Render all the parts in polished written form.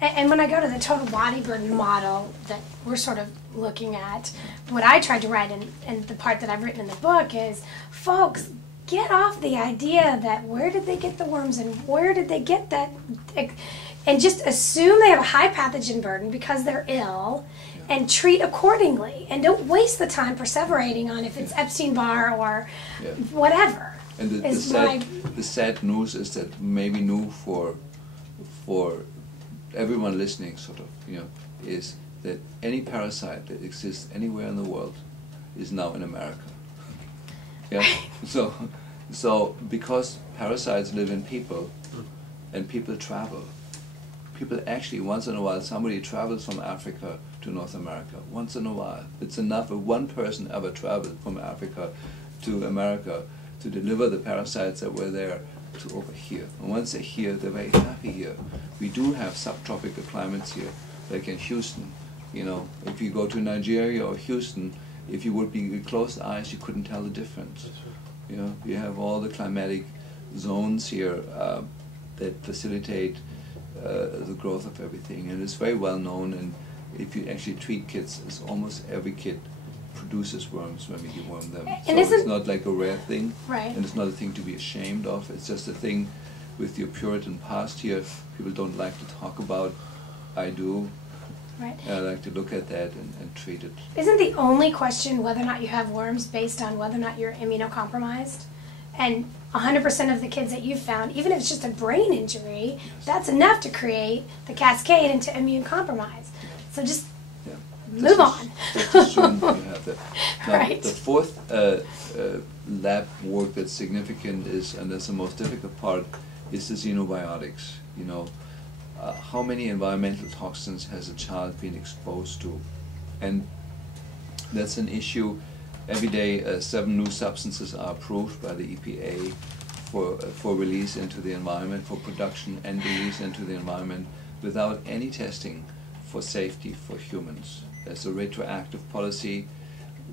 And when I go to the total body burden model that we're sort of looking at, what I tried to write in the part that I've written in the book is, folks, get off the idea that where did they get the worms and where did they get that, and just assume they have a high pathogen burden because they're ill, and treat accordingly, and don't waste the time perseverating on if it's Epstein-Barr or whatever. And the sad news is that maybe new for everyone listening, sort of, is that any parasite that exists anywhere in the world is now in America. Yeah. So because parasites live in people, and people travel. People actually, once in a while, somebody travels from Africa to North America. Once in a while. It's enough if one person ever traveled from Africa to America to deliver the parasites that were there to over here. And once they're here, they're very happy here. We do have subtropical climates here, like in Houston. If you go to Nigeria or Houston, if you would be with closed eyes, you couldn't tell the difference. You have all the climatic zones here that facilitate the growth of everything, and it's very well known. And if you actually treat kids, it's almost every kid produces worms when we deworm them. And so it's not like a rare thing, right? And it's not a thing to be ashamed of. It's just a thing with your Puritan past here. People don't like to talk about. I do. Right. I like to look at that and treat it. Isn't the only question whether or not you have worms based on whether or not you're immunocompromised? And 100% of the kids that you've found, even if it's just a brain injury, that's enough to create the cascade into immune compromise. So just move on. Just assume you have that. Now, right. The fourth lab work that's significant is, and that's the most difficult part, is the xenobiotics. How many environmental toxins has a child been exposed to? And that's an issue. Every day 7 new substances are approved by the EPA for release into the environment, for production and release into the environment without any testing for safety for humans. There's a retroactive policy.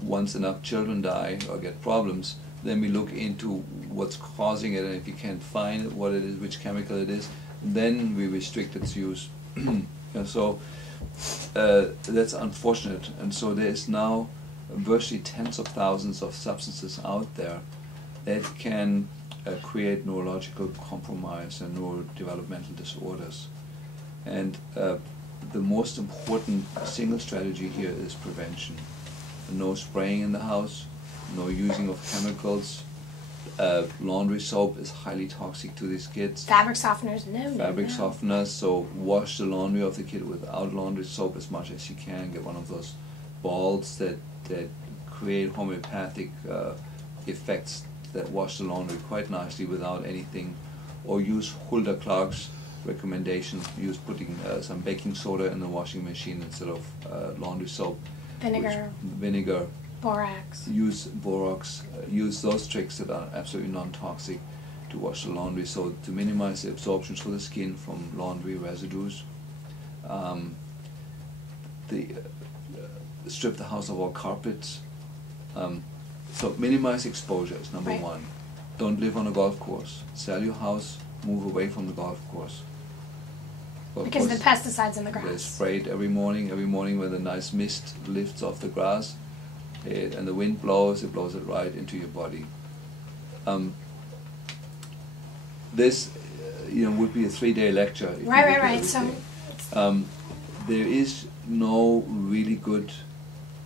Once enough children die or get problems, then we look into what's causing it, and if you can't find what it is, which chemical it is, then we restrict its use. So that's unfortunate, and so there is now virtually tens of thousands of substances out there that can create neurological compromise and neurodevelopmental disorders. And the most important single strategy here is prevention. No spraying in the house, no using of chemicals. Laundry soap is highly toxic to these kids. Fabric softeners, no. Fabric softeners, so wash the laundry of the kid without laundry soap as much as you can. Get one of those balls that create homeopathic effects that wash the laundry quite nicely without anything. Or use Hulda Clark's recommendation, putting some baking soda in the washing machine instead of laundry soap. Vinegar. Borax. Use borax. Use those tricks that are absolutely non-toxic to wash the laundry, so to minimize the absorption through the skin from laundry residues. Strip the house of all carpets. So minimize exposure is number one. Don't live on a golf course. Sell your house, move away from the golf course. Because of the pesticides in the grass. They're sprayed every morning when the nice mist lifts off the grass, and the wind blows, it blows it right into your body. This would be a 3-day lecture. Right. So there is no really good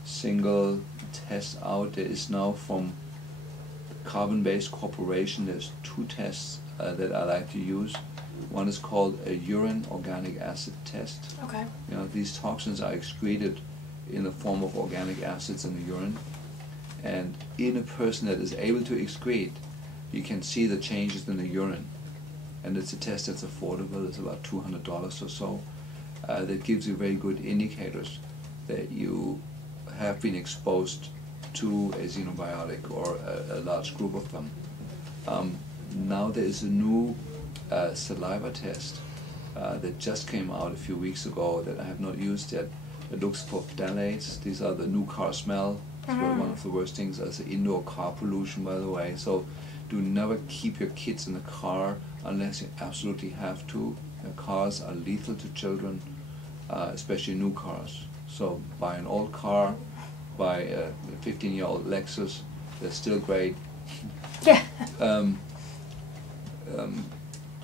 single test out. There is now from Carbon-Based Corporation, there's 2 tests that I like to use. One is called a urine organic acid test. Okay. These toxins are excreted in the form of organic acids in the urine, and in a person that is able to excrete, you can see the changes in the urine. And it's a test that's affordable. It's about $200 or so. That gives you very good indicators that you have been exposed to a xenobiotic or a large group of them. Now there is a new saliva test that just came out a few weeks ago that I have not used yet. It looks for phthalates. These are the new car smell. It's one of the worst things as indoor car pollution, by the way. So do never keep your kids in the car unless you absolutely have to. Cars are lethal to children, especially new cars. So buy an old car, buy a 15-year-old Lexus, they're still great. Yeah.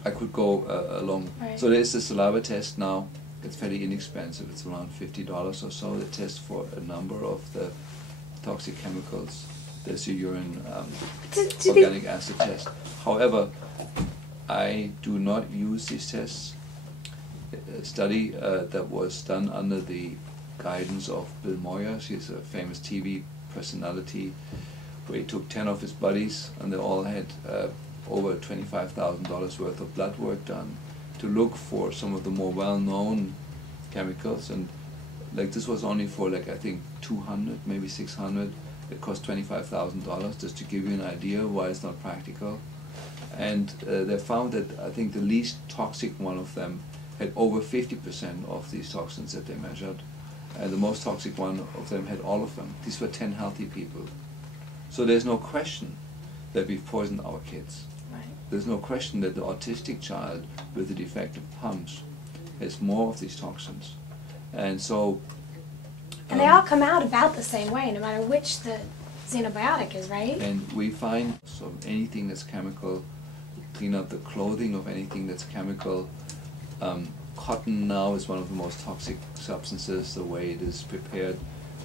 I could go along. Right. So there's the saliva test now. It's fairly inexpensive. It's around $50 or so. They test for a number of the toxic chemicals. There's a urine organic acid test. However, I do not use these tests. A study that was done under the guidance of Bill Moyer, she's a famous TV personality, where he took 10 of his buddies and they all had over $25,000 worth of blood work done to look for some of the more well-known chemicals, and like this was only for like I think 200, maybe 600. It cost $25,000, just to give you an idea why it's not practical. And they found that I think the least toxic one of them had over 50% of these toxins that they measured, and the most toxic one of them had all of them. These were 10 healthy people. So there's no question that we've poisoned our kids. Right. There's no question that the autistic child with the defective pumps has more of these toxins. And so... And they all come out about the same way, no matter which the xenobiotic is, right? And we find so anything that's chemical, clean up the clothing of anything that's chemical. Cotton now is one of the most toxic substances, the way it is prepared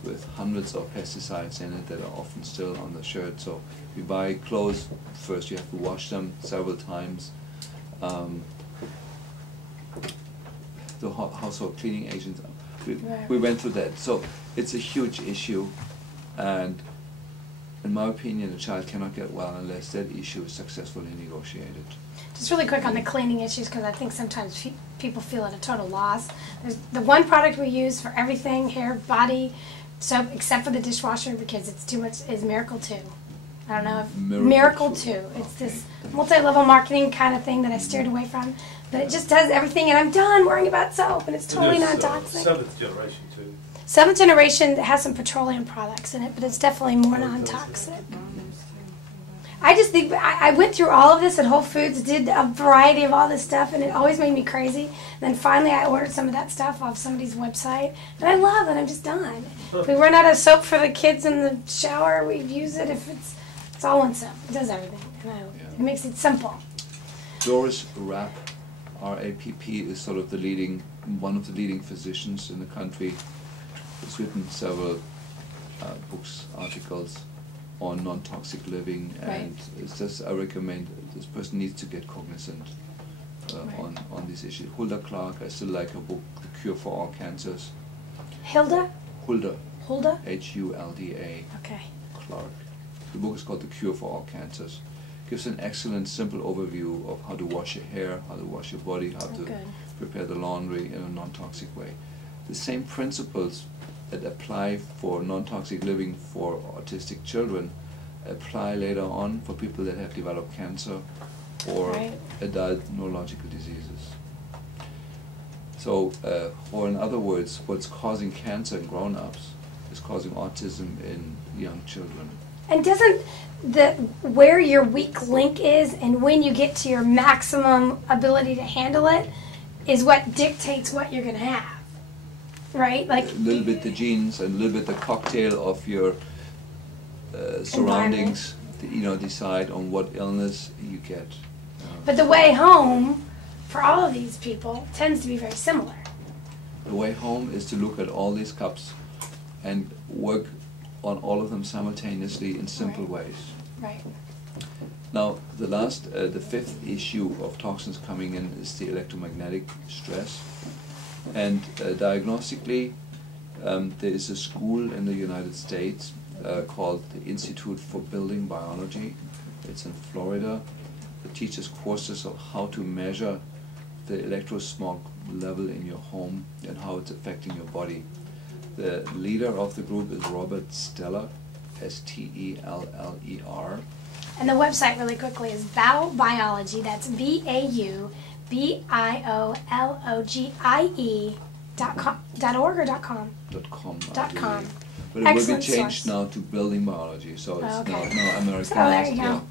with hundreds of pesticides in it that are often still on the shirt. So if you buy clothes, first you have to wash them several times. The household cleaning agents, we went through that. So it's a huge issue, and in my opinion, a child cannot get well unless that issue is successfully negotiated. Just really quick on the cleaning issues, because I think sometimes people feel at a total loss. There's the one product we use for everything, hair, body, soap, except for the dishwasher because it's too much, is Miracle 2. I don't know if Miracle 2. It's this multi-level marketing kind of thing that I steered away from. But it just does everything, and I'm done worrying about soap, and it's totally non-toxic. 7th generation too. 7th generation has some petroleum products in it, but it's definitely more non-toxic. I just think, I went through all of this at Whole Foods, did a variety of all this stuff, and it always made me crazy. And then finally I ordered some of that stuff off somebody's website, and I love it. I'm just done. If we run out of soap for the kids in the shower, we use it. If it's all one soap. It does everything. And it makes it simple. Doris Rapp, R-A-P-P, is sort of one of the leading physicians in the country. Has written several books, articles on non-toxic living, and it's just, I recommend this person needs to get cognizant on these issues. Hulda Clark, I still like her book, The Cure for All Cancers. Hilda? Hulda. Hulda? H-U-L-D-A. Okay. Clark. The book is called The Cure for All Cancers. Gives an excellent, simple overview of how to wash your hair, how to wash your body, how to prepare the laundry in a non-toxic way. The same principles that apply for non-toxic living for autistic children apply later on for people that have developed cancer or adult neurological diseases. So, or in other words, what's causing cancer in grown-ups is causing autism in young children. And doesn't where your weak link is and when you get to your maximum ability to handle it is what dictates what you're going to have, right? Like a little bit the genes and a little bit the cocktail of your surroundings, decide on what illness you get. But the way home for all of these people tends to be very similar. The way home is to look at all these cups and work on all of them simultaneously in simple ways. Right. Now, the fifth issue of toxins coming in is the electromagnetic stress. And diagnostically, there is a school in the United States called the Institute for Building Biology. It's in Florida. It teaches courses of how to measure the electrosmog level in your home and how it's affecting your body. The leader of the group is Robert Steller, S-T-E-L-L-E-R. And the website, really quickly, is BAU Biology. That's BAUBIOLOGIE.org or .com? .com. But it will be changed now to Building Biology, so it's now Americanized. Oh, there you go.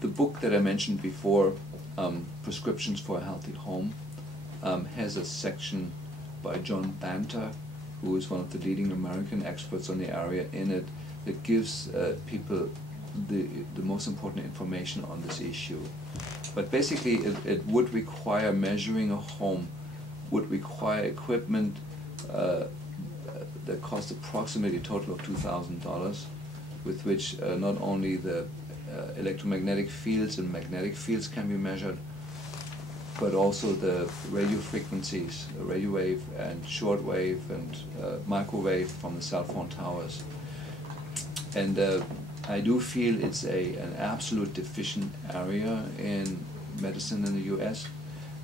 The book that I mentioned before Prescriptions for a Healthy Home, has a section by John Banter, who is one of the leading American experts on the area in it, that gives people the most important information on this issue. But basically it would require measuring a home, would require equipment that costs approximately a total of $2,000, with which not only the electromagnetic fields and magnetic fields can be measured, but also the radio frequencies, radio wave and short wave and microwave from the cell phone towers. And I do feel it's an absolute deficient area in medicine in the US,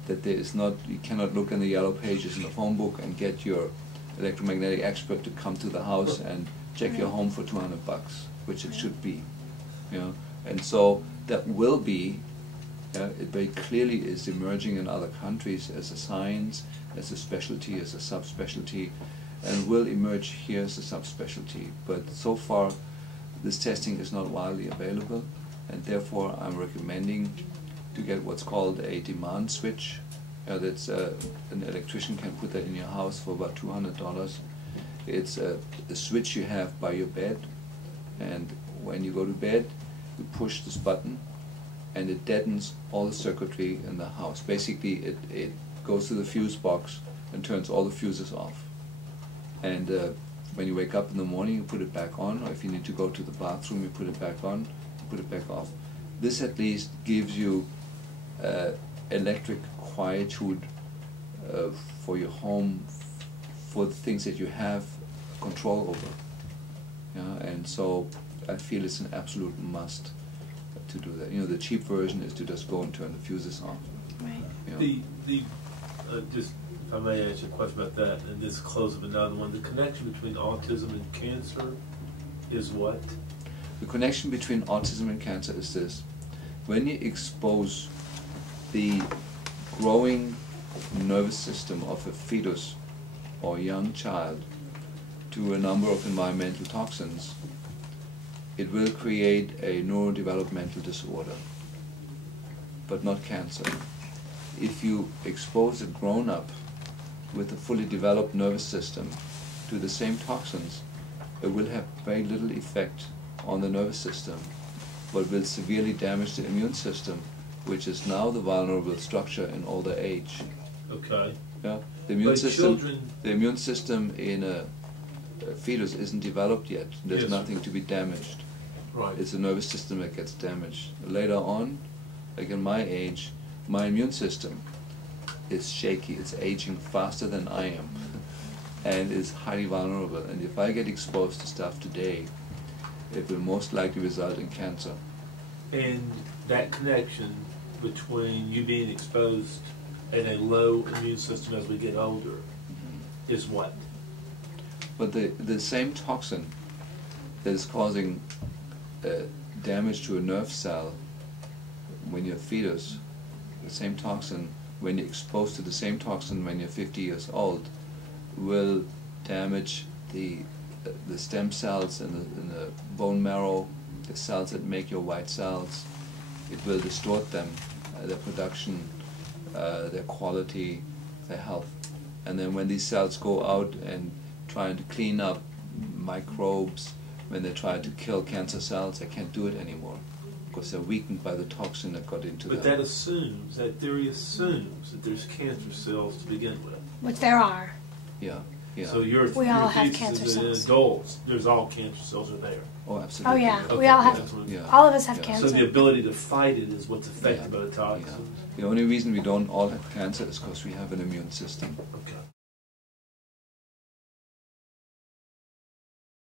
that there is not, you cannot look in the yellow pages in the phone book and get your electromagnetic expert to come to the house and check your home for $200, which it should be, you know. And so that will be, it very clearly is emerging in other countries as a science, as a specialty, as a subspecialty, and will emerge here as a subspecialty. But so far, this testing is not widely available, and therefore I'm recommending to get what's called a demand switch. That's an electrician can put that in your house for about $200. It's a switch you have by your bed, and when you go to bed, you push this button, and it deadens all the circuitry in the house. Basically, it goes to the fuse box and turns all the fuses off. And when you wake up in the morning, you put it back on, or if you need to go to the bathroom, you put it back on, you put it back off. This at least gives you electric quietude for your home, for the things that you have control over. Yeah, and so I feel it's an absolute must to do that. You know, the cheap version is to just go and turn the fuses off. Right. You know. Just if I may ask you a question about that, and this close with another one. The connection between autism and cancer is what? The connection between autism and cancer is this: when you expose the growing nervous system of a fetus or young child to a number of environmental toxins, it will create a neurodevelopmental disorder, but not cancer. If you expose a grown-up with a fully developed nervous system to the same toxins, it will have very little effect on the nervous system, but will severely damage the immune system, which is now the vulnerable structure in older age. Okay. Yeah? The immune system in a fetus isn't developed yet. There's Yes. nothing to be damaged. Right. It's the nervous system that gets damaged. Later on, like in my age, my immune system is shaky. It's aging faster than I am and is highly vulnerable. And if I get exposed to stuff today, it will most likely result in cancer. And that connection between you being exposed and a low immune system as we get older is what? But the same toxin that is causing damage to a nerve cell when you're a fetus, the same toxin, when you're exposed to the same toxin when you're 50 years old, will damage the stem cells in the bone marrow, the cells that make your white cells. It will distort them, their production, their quality, their health. And then when these cells go out and trying to clean up microbes, when they try to kill cancer cells, they can't do it anymore because they're weakened by the toxin that got into them. But that theory assumes that there's cancer cells to begin with. Which there are. Yeah, yeah. So your all have thesis cancer is that in cells. adults, there's all cancer cells are there. Oh, absolutely. Oh yeah, Okay, we all have. that's what- Yeah. All of us have Yeah. cancer. So the ability to fight it is what's affected Yeah. by the toxins. The only reason we don't all have cancer is because we have an immune system. Okay.